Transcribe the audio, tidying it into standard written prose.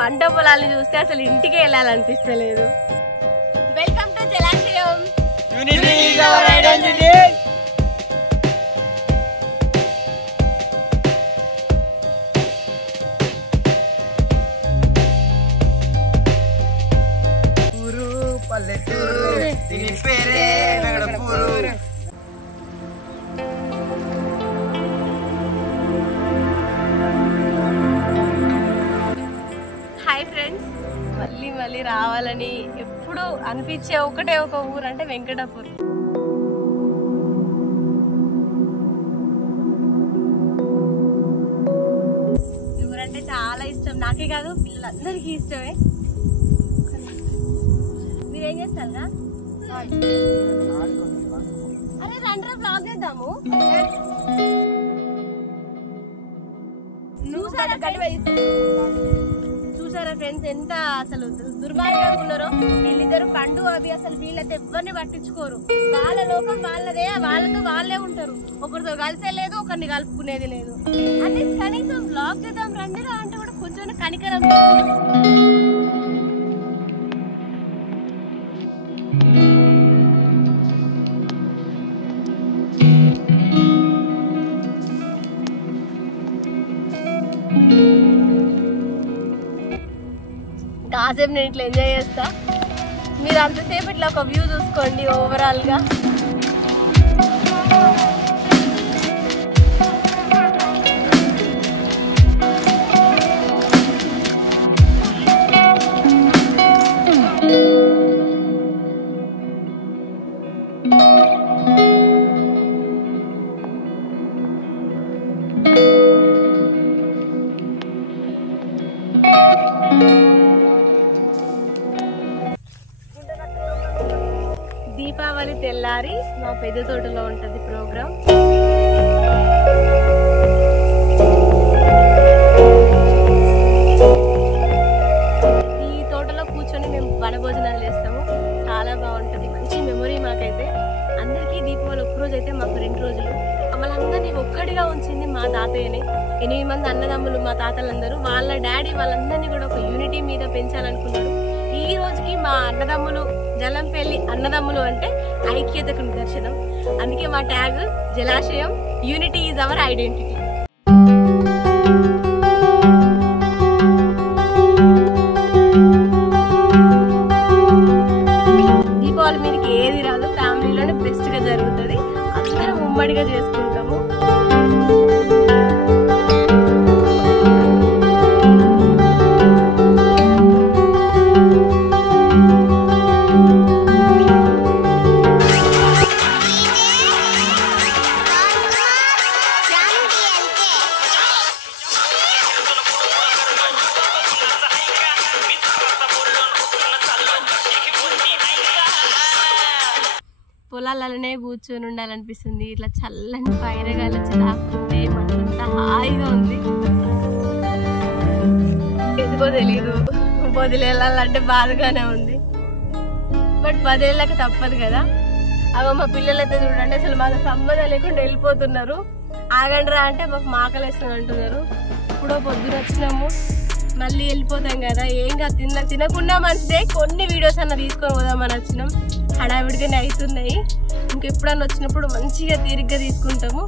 పంట పొలాలు చూస్తే అసలు ఇంటికి వెళ్ళాలనిపిస్తలేదు. వెల్కమ్ టు జలాశయం. Unity is our identity. ఊరు పల్లెటూరు దీని పేరే వెంకటపూరు. హాయ్ ఫ్రెండ్స్, మళ్ళీ రావాలని ఎప్పుడు అనిపించే ఒకటే ఒక ఊరు అంటే వెంకటాపూర్. ఊరంటే చాలా ఇష్టం, నాకే కాదు పిల్లలందరికీ ఇష్టమే. మీరేం చేస్తారా? అరే రండ్రా బ్లాగ్ చేద్దాము. చూసారా ఫ్రెండ్స్ ఎంత అసలు దుర్మార్గంగా ఉన్నారో వీళ్ళిద్దరు. పండు అవి అసలు వీళ్ళైతే ఎవరిని పట్టించుకోరు, వాళ్ళ లోకం వాళ్ళదే, వాళ్ళతో వాళ్ళే ఉంటారు. ఒకరితో కలిసే లేదు, ఒకరిని కలుపుకునేది లేదు. అంటే కనీసం బ్లాగ్ చేద్దాం రండిరా అంటే కూడా కొంచెం కనికరం. కాసేపు నేను ఇట్లా ఎంజాయ్ చేస్తా, మీరు అంతసేపు ఇట్లా ఒక వ్యూ చూసుకోండి ఓవరాల్ గా. దీపావళి తెల్లారి మా పెద్ద తోటలో ఉంటది ప్రోగ్రామ్. ఈ తోటలో కూర్చొని మేము వనభోజనాలు చేస్తాము, చాలా బాగుంటది, మంచి మెమొరీ మాకైతే. అందరికీ దీపావళి ఒక్కరోజు అయితే మాకు 2 రోజులు. మమ్మల్ని అందరినీ ఒక్కడిగా ఉంచింది మా తాతయ్యనే. 8 మంది అన్నదమ్ములు మా తాతలందరూ, వాళ్ళ డాడీ వాళ్ళందరినీ కూడా ఒక యూనిటీ మీద పెంచాలనుకున్నాడు. ఈ రోజుకి మా అన్నదమ్ములు జలంపల్లి అన్నదమ్ములు అంటే ఐక్యతకు నిదర్శనం. అందుకే మా ట్యాగ్ జలాశయం, unity is our identity. Deepavali మీదకి ఏది రాదు, ఫ్యామిలీలోనే బెస్ట్ గా జరుగుతుంది, అందరం ఉమ్మడిగా చేసుకుంటాము. పొలాలనే కూర్చొని ఉండాలనిపిస్తుంది. ఇట్లా చల్లని పైరగాలి వచ్చి తాకుంటే మనసంతా హాయిగా ఉంది. ఎందుకో తెలీదు, వదిలేయాలంటే బాధగానే ఉంది, బట్ వదిలేక తప్పదు కదా. అవి మా పిల్లలైతే చూడండి అసలు మాకు సంబంధం లేకుండా వెళ్ళిపోతున్నారు. ఆగండిరా అంటే మాకు మాకలేస్తుంది అంటున్నారు. ఇప్పుడో పొద్దున వచ్చినాము, మళ్ళీ వెళ్ళిపోతాం కదా, ఏం కాదు తినకుండా మంచిదే. కొన్ని వీడియోస్ అన్న తీసుకొని పోదామని వచ్చినాం, హడావిడిగానే అవుతున్నాయి. ఇంకెప్పుడన్నా వచ్చినప్పుడు మంచిగా తీరిగ్గా తీసుకుంటాము.